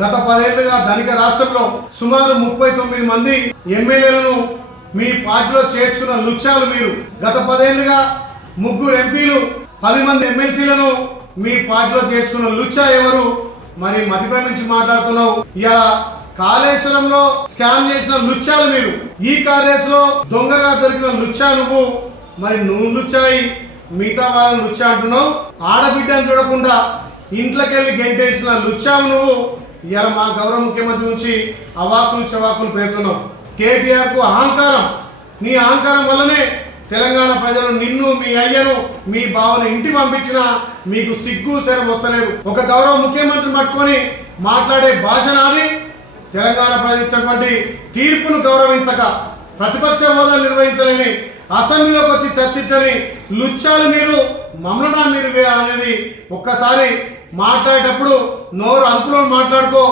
గత 10 ఏళ్లుగా ధనిక రాష్ట్రంలో సుమారు 39 మంది ఎమ్మెల్యేలను మీ పార్టీలో చేర్చుకున్న లుచ్చాలు మీరు. గత 10 ఏళ్లుగా 3 ఎంపీలు 10 మంది ఎమ్మెల్సీలను మీ పార్టీలో చేర్చుకున్న లుచ్చా ఎవరు? మరి మధ్యప్రదేశ్ నుంచి మాట్లాడుతున్నావు. ఇలా కాళేశ్వరంలో స్కామ్ చేసిన లుచ్చాలు మీరు. ఈ కాలేజ్ లో దొంగగా దొరికిన లుచ్చా నువ్వు. మరి నువ్వు లుచ్చాయి, మిగతా వాళ్ళని లుచ్చా అంటున్నావు. ఆడబిడ్డను చూడకుండా ఇంట్లోకి వెళ్ళి గెంటేసిన లుచ్చావు నువ్వు. ఇలా మా గౌరవ ముఖ్యమంత్రి నుంచి అవాకులు చవాకులు పేర్కొన్నావు. కేటీఆర్ కు అహంకారం, నీ అహంకారం వల్లనే తెలంగాణ ప్రజలు నిన్ను, మీ అయ్యను, మీ బావను ఇంటికి పంపించినా మీకు సిగ్గు శరం వస్తలేదు. ఒక గౌరవ ముఖ్యమంత్రిని పట్టుకొని మాట్లాడే భాష నాది. తెలంగాణ ప్రజలు ఇచ్చినటువంటి తీర్పును గౌరవించక, ప్రతిపక్ష హోదా నిర్వహించలేని, అసెంబ్లీలోకి వచ్చి చర్చించని లుచ్చాలు మీరు. మమ్మల్ని మీరు అనేది ఒక్కసారి మాట్లాడేటప్పుడు నోరు అదుపులో మాట్లాడుకో.